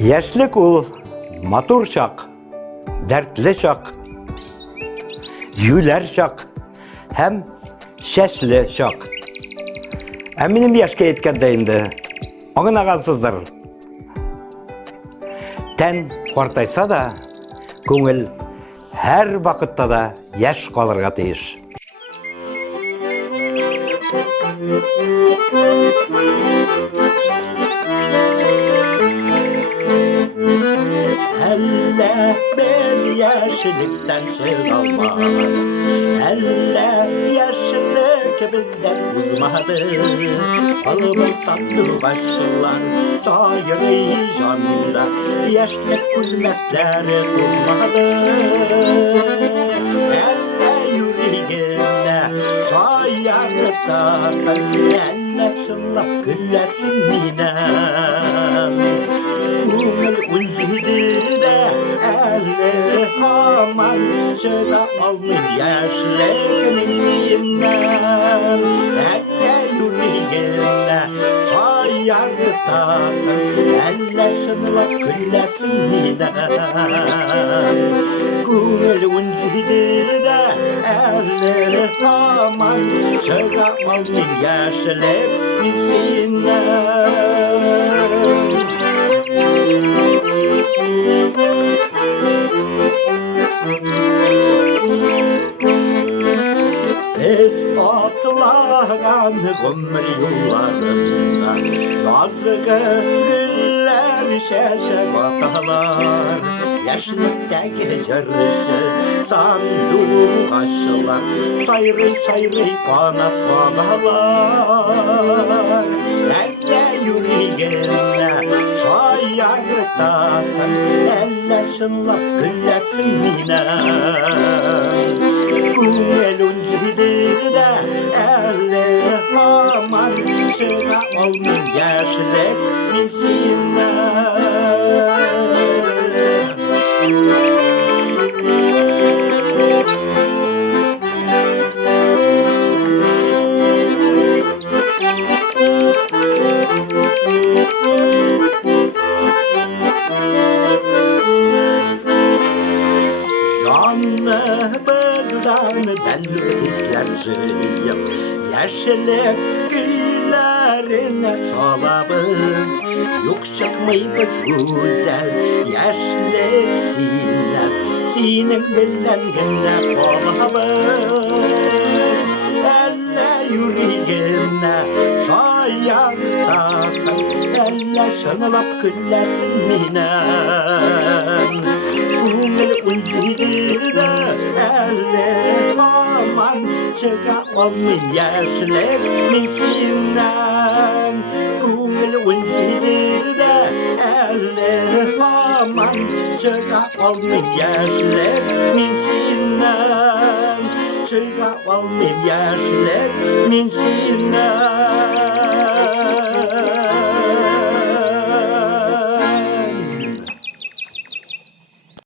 Яшьлек ул матур чак, дәртле чак, юләр чак һәм шәшле чак. Ә минем яшькә еткәндә инде аңынагансыздыр. Тән картайса да, күңел һәр вакытта да яшь калырга тиеш. Әллә без яшьлектән чыга алмадык, әллә яшьлек бездән узмады. Албыл сатлы башлар сайрый җанда, яшьлек күлмәкләре тузмады. Әллә йөрәгеңне шаяртасың, әллә чынлап көләсең миннән. Күңел унҗидедә әле һаман чыга алмыйм яшьлекнең синнән. Әллә йөрәгеңне шаяртасың, әллә чынлап көләсең миннән. Күңел унҗидедә әле һаман чыга алмыйм яшьлекнең синнән. Biz atlagan gümür yollarında yazgı güller şeşek atalar. Yaşlıktaki jırışı sanduğu aşılar, sayrı sayrı kanat kanalar. Elle yüreğine şayartasın, elle şınlap güllesin minnem. Күңел унҗидедә әле һаман чыга алмыйм яшьлек мин Canımızdan belli hisler jıyıp, yaşlık güllerine salabız. Yok çıkmayız güzel yaşlık siner, senin bilen yine kalabız. Elle yüreğine şayartasın, elle şınlap güllesin minen. Күңел унҗидедә әле һаман чыга алмыйм яшьлек мин синнән. Күңел унҗидедә әле һаман чыга алмыйм яшьлек мин синнән. Чыга алмыйм яшьлек мин